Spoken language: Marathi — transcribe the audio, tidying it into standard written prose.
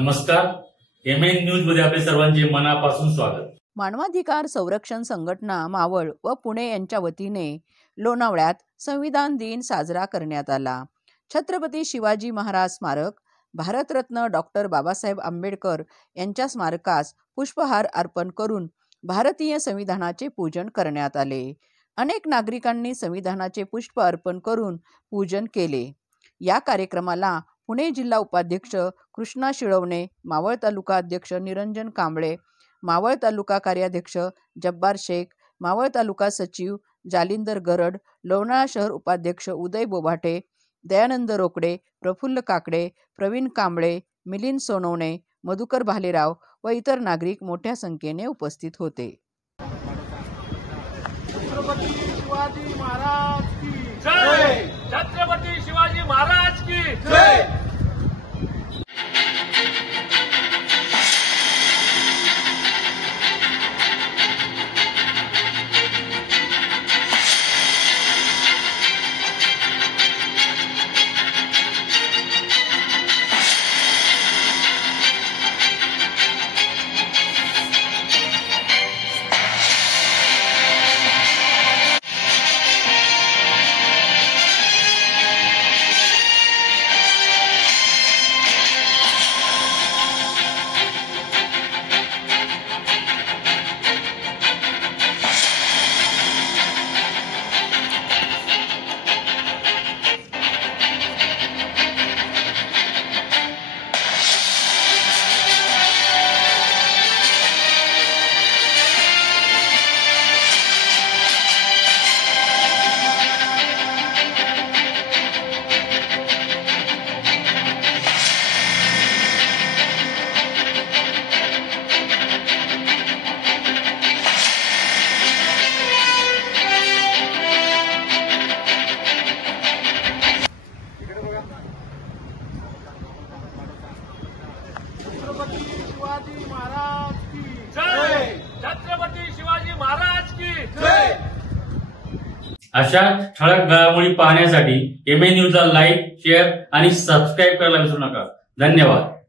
नमस्कार, एमएन न्यूज मध्ये आपले सर्वांचे मनापासून स्वागत। मानवाधिकार संरक्षण संघटना मावळ व पुणे यांच्या वतीने लोणावळ्यात संविधान दिन साजरा करण्यात आला। छत्रपती शिवाजी महाराज स्मारक, भारतरत्न डॉक्टर बाबासाहेब आंबेडकर यांच्या स्मारकास पुष्पहार अर्पण करून भारतीय संविधानाचे पूजन करण्यात आले। अनेक नागरिकांनी संविधानाचे पुष्प अर्पण करून पूजन केले। या कार्यक्रमाला पुणे जिल्हा उपाध्यक्ष कृष्णा शिळवणे, मावळ तालुका अध्यक्ष निरंजन कांबळे, मावळ तालुका कार्याध्यक्ष जब्बार शेख, मावळ तालुका सचिव जालिंदर गरड, लोणावळा शहर उपाध्यक्ष उदय बोभाटे, दयानंद रोकडे, प्रफुल्ल काकडे, प्रवीण कांबळे, मिलिंद सोनवणे, मधुकर भालेराव व इतर नागरिक मोठ्या संख्येने उपस्थित होते। छत्रपती शिवाजी महाराज की जय। छत्रपती शिवाजी महाराज की जय। छत्रपती शिवाजी महाराज की जय। छत्रपती शिवाजी महाराज की जय। अशा ठळक घडामोडी पाहण्यासाठी एमएन न्यूजला लाईक, शेअर आणि सबस्क्राईब करायला विसरू नका। धन्यवाद।